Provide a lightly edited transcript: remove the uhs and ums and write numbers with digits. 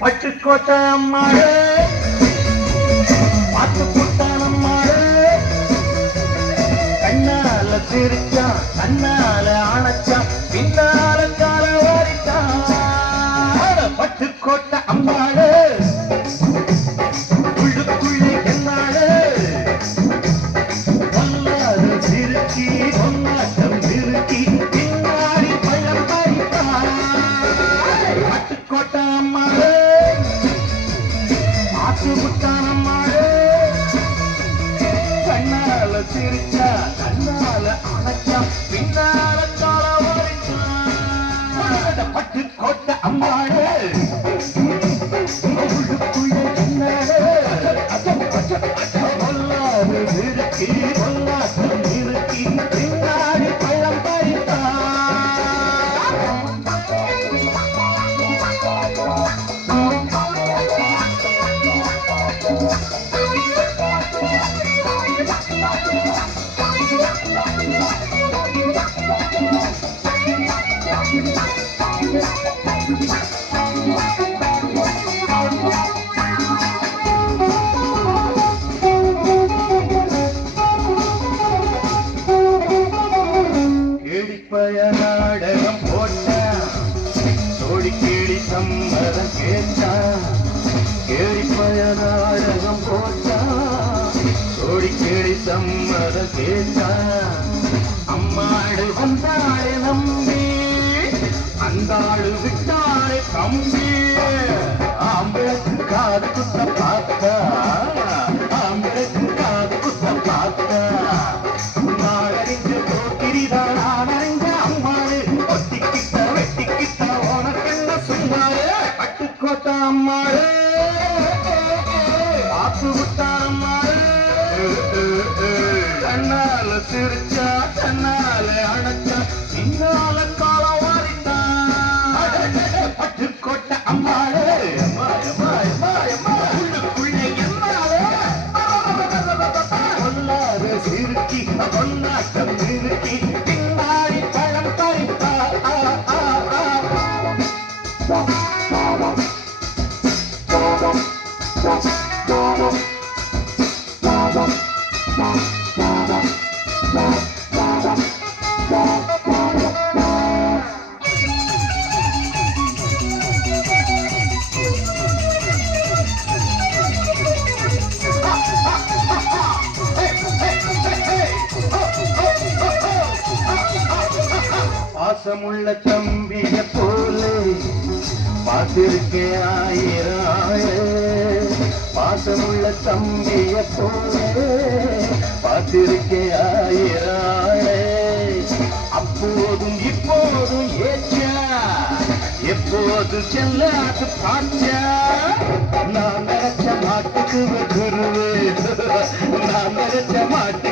பட்டுக்கோட்டை அம்மாளே பாட்டு போட்டான் அம்மாளே கண்ணால சிரிச்சான் கண்ணால அணைச்சான் பின்னால கால வாரிட்டான் பட்டுக்கோட்டை அம்மாளே உள்ளுக்குள்ளே என்னாளே பொல்லாது சிரிச்சி பொன்னாட்டம் திருச்சி பின்னாடி பழம் பறித்தான் பட்டுக்கோட்டை அம்மாளே ஆத்து புட்டான் அம்மாளே கண்ணால சிரிச்சா கண்ணால அணைச்சா பின்னால கால வாரிட்டான் பட்டுக்கோட்டை அம்மாளே உள்ளுக்குள்ளே என்னாளே பொல்லாது சிரிச்சி பொன்னாட்டம் திருச்சி பின்னாடி பழம் பறித்தான் கேடிப்பய நாடகம் போட்டான் சோடி கேடி சம்மதம் கேட்டான் கேடிப்பய நாடகம் போட்டான் சோடி கேடி சம்மதம் கேட்டான் அம்மாடு வந்தாளே நம்பி அந்தாடு விட்டாளே தம்பி ஆம்பளுக்கு காது குத்த பார்த்தா ஆம்பளுக்கு காது குத்த பார்த்தா நாடறிஞ்ச போக்கிரிதான் நாடறிஞ்ச அம்மாடு ஒட்டிக்கிட்ட வெட்டிக்கிட்ட உனக்கென்ன சொன்னாரு பட்டுக்கோட்டை அம்மாடு ஆத்து விட்டான் அம்மாடு கண்ணால சிரிச்சா கண்ணால அணைச்சா பின்னால கால வாரித்தான் பட்டுக்கோட்டை அம்மாடு உள்ளுக்குள்ளே என்னாலே பொல்லாத சிரிச்சி பொன்னாட்டம் திருச்சி பின்னாடி பழம் பறித்தா பாசமுள்ள தம்பிய போலே பார்த்திருக்கே ஆயிரம் பாசமுள்ள தம்பிய போலே பார்த்திருக்கே ஆயிரம் அப்போதும் இப்போதும் ஏச்சா எப்போது செல்லாது பாச்சா நான் நினைச்ச மாட்டுக்கு குருவே நான் நினைச்ச மாட்டு